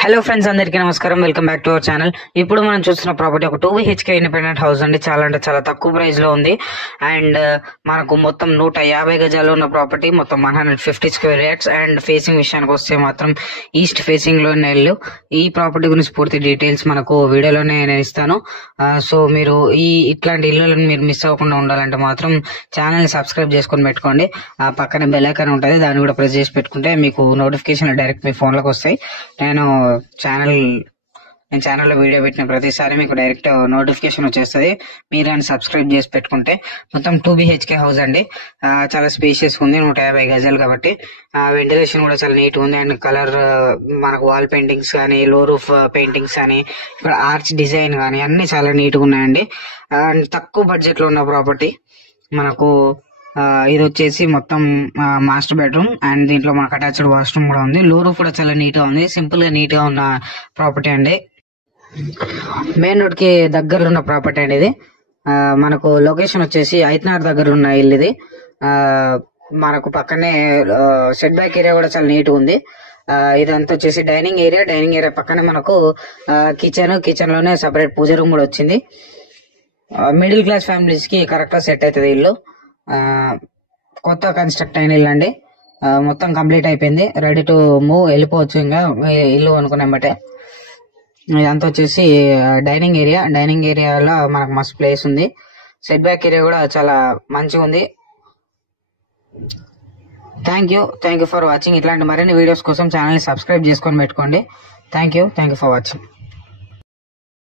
Hello friends, అందరికీ నమస్కారం. Welcome back to our channel. ఇప్పుడు మనం చూస్తున్న ప్రాపర్టీ ఒక 2 BHK ఇండిపెండెంట్ హౌస్ అండి. చాలా అంటే చాలా తక్కువ ప్రైస్ లో ఉంది. అండ్ మనకు మొత్తం 150 గజాలు ఉన్న ప్రాపర్టీ, మొత్తం 150 స్క్వేర్ యార్డ్స్. అండ్ ఫేసింగ్ విషయానికి వస్తే మాత్రం ఈస్ట్ ఫేసింగ్ లో ఇల్లు. ఈ ప్రాపర్టీ గురించి పూర్తి డీటెయిల్స్ మనకు వీడియోలోనే నేను ఇస్తాను. సో మీరు ఇట్లాంటి ఇల్లులను మీరు మిస్ అవ్వకుండా ఉండాలంటే మాత్రం ఛానల్ ని సబ్స్క్రైబ్ చేసుకొని పెట్టుకోండి. ఆ పక్కన బెల్ ఐకాన్ ఉంటుంది, దాన్ని కూడా ప్రెస్ చేసి పెట్టుకుంటే మీకు నోటిఫికేషన్ డైరెక్ట్ మీ ఫోన్ లోకి వస్తాయి. నేను ఛానల్లో వీడియో పెట్టిన ప్రతిసారి మీకు డైరెక్ట్ నోటిఫికేషన్ వచ్చేస్తుంది. మీరు అని సబ్స్క్రైబ్ చేసి పెట్టుకుంటే. మొత్తం 2 BHK హౌస్ అండి. చాలా స్పేషియస్ ఉంది, 150 గజాలు కాబట్టి. వెంటిలేషన్ కూడా చాలా నీట్ ఉంది. అండ్ కలర్ మనకు వాల్ పెయింటింగ్స్ కానీ, లో రూఫ్ పెయింటింగ్స్ కానీ, ఇక్కడ ఆర్చ్ డిజైన్ కానీ అన్ని చాలా నీట్ గా ఉన్నాయండి. అండ్ తక్కువ బడ్జెట్ లో ఉన్న ప్రాపర్టీ మనకు. ఇది వచ్చేసి మొత్తం మాస్టర్ బెడ్రూమ్. అండ్ దీంట్లో మనకు అటాచ్డ్ వాష్రూమ్ కూడా ఉంది. లో రూఫ్ కూడా చాలా నీట్ గా ఉంది. సింపుల్ గా నీట్ గా ఉన్న ప్రాపర్టీ అండి. మెయిన్ రోడ్ కి దగ్గరలో ఉన్న ప్రాపర్టీ అండి ఇది. మనకు లొకేషన్ వచ్చేసి ఐతనార్ దగ్గర ఉన్న ఇల్లు ఇది. మనకు పక్కనే సెట్ బ్యాక్ ఏరియా కూడా చాలా నీట్ గా ఉంది. ఇదంతా వచ్చేసి డైనింగ్ ఏరియా. డైనింగ్ ఏరియా పక్కనే మనకు కిచెన్ లోనే సపరేట్ పూజ రూమ్ కూడా వచ్చింది. మిడిల్ క్లాస్ ఫ్యామిలీస్ కి కరెక్ట్ గా సెట్ అవుతుంది ఇల్లు. కొత్త కన్స్ట్రక్ట్ అయిన ఇల్లు అండి. మొత్తం కంప్లీట్ అయిపోయింది, రెడీ టు మూవ్, వెళ్ళిపోవచ్చు ఇంకా ఇల్లు అనుకున్నామంటే. ఇదంతా వచ్చేసి డైనింగ్ ఏరియా. డైనింగ్ ఏరియాలో మనకు మస్తు ప్లేస్ ఉంది. సెట్ బ్యాక్ ఏరియా కూడా చాలా మంచిగా ఉంది. Thank you for watching. ఇట్లాంటి మరిన్ని వీడియోస్ కోసం ఛానల్ ని సబ్స్క్రైబ్ చేసుకొని పెట్టుకోండి. Thank you for watching.